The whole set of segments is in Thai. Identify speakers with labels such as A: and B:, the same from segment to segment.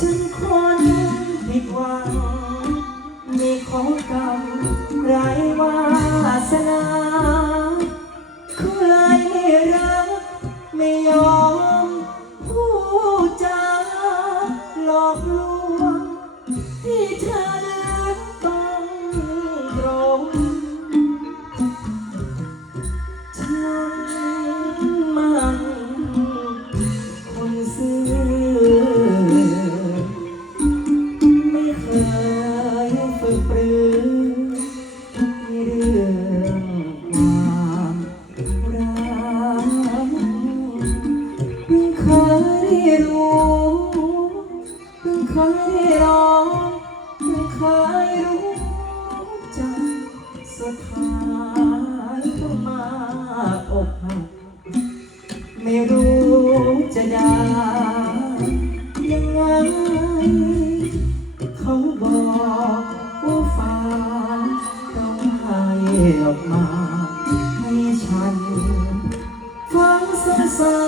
A: ฉันคนผิดหวัง มีของกรรมไรวาสนาเขาเลยไม่รักไม่ยอม พิ่ร้องเพิ่งเคยรู้จักสุดท้ายก็มาอกหักไม่รู้จะได้ยังไงเขาบอกว่าฟ้าต้องให้ออกมา ให้ฉันฟังสงสาร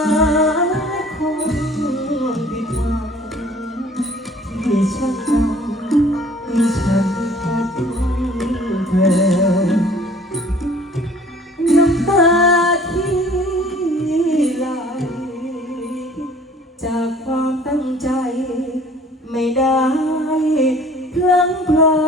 A: ฉันจำที่ฉันพบเธอน้ำตาที่ไหลจากความตั้งใจไม่ได้พลังพลา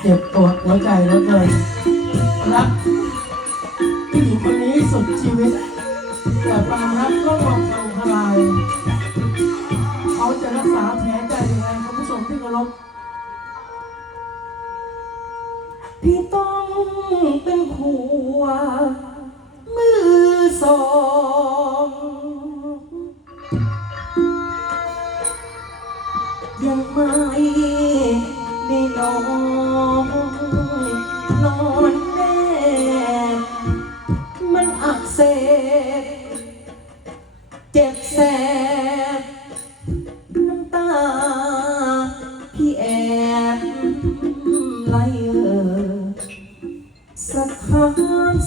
A: เจ็
B: บปวดหัวใจเหลือเกินรักผู้หญิงคนนี้สุดชีวิต แต่ความรักก็หมดลงทลาย เขาจะรักษาแผลใจยังไงคุณผู้ชมที่เคารพ
A: พี่ต้องเป็นผัวมือสอง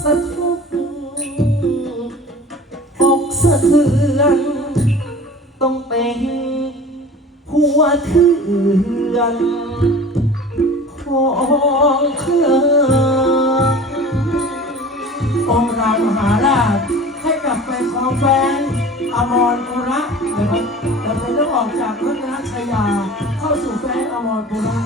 A: สะทุกอกสะเทือน ต้องเป็นหัวเถื่อนของเครอง
B: องค์รามหาราชให้กลับไปคองแฟนอมรปุระนะครับแต่เป็นต้องออกจากรัตนชยาเข้าสู่แฟนอมรปุระ